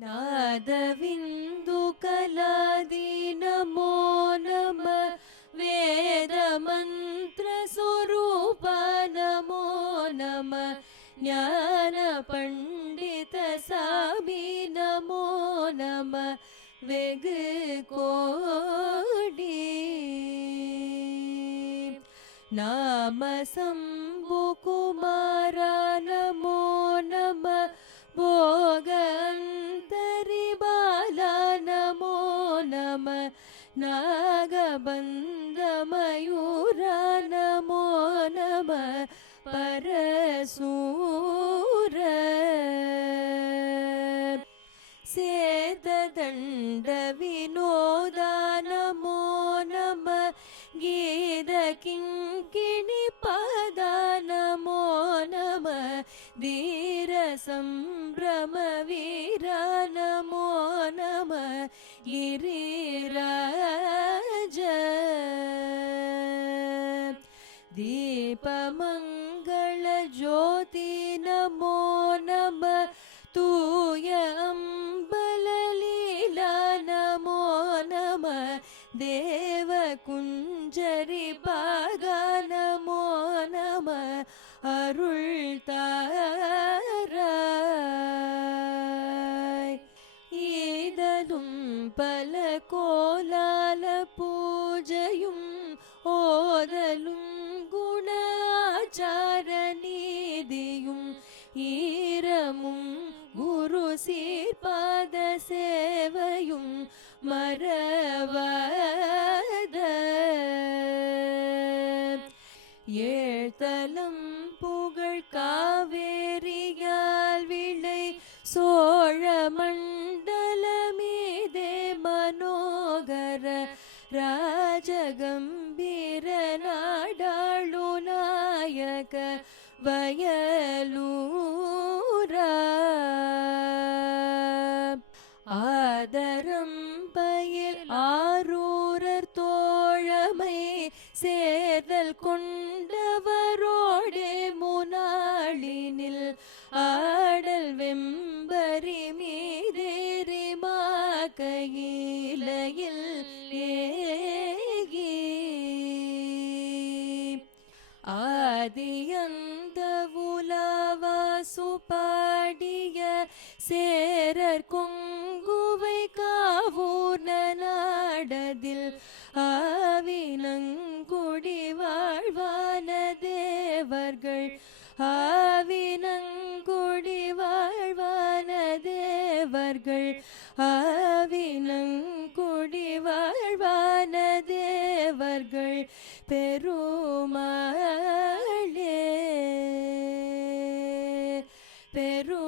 न्दुकलादीनमो नम वेदमन्त्रस्वरूप नमो नम ज्ञानपण्डितसामि नमो नम वेदकोडी नाम सम् நாகபந்த மயூர நமோ நம பரசூர சேததண்ட வினோத நமோ நம கீத கிங்கிணி பத நமோ நம दीपमङ्गलज्योति नमो नम तूय अम्बललीला नमो नम देवकुञ्जरिभाग नमो नम அருள்தார ஈதலும் பல குணாச்சார ஈரமும் குரு சீர்பாத சேவையும் மறவாத. ஏழ்தலம் புகழ் காவேரியால் விளை சோழ மண்டலமீதே மனோகர ராஜக வயலூரா ஆதரம் ஆரூரர் தோழமை சேர்தல் கொண்டவரோடே தேவர்கள் ஆவினங்குடி வாழ்வான தேவர்கள் பெருமாளே பெரு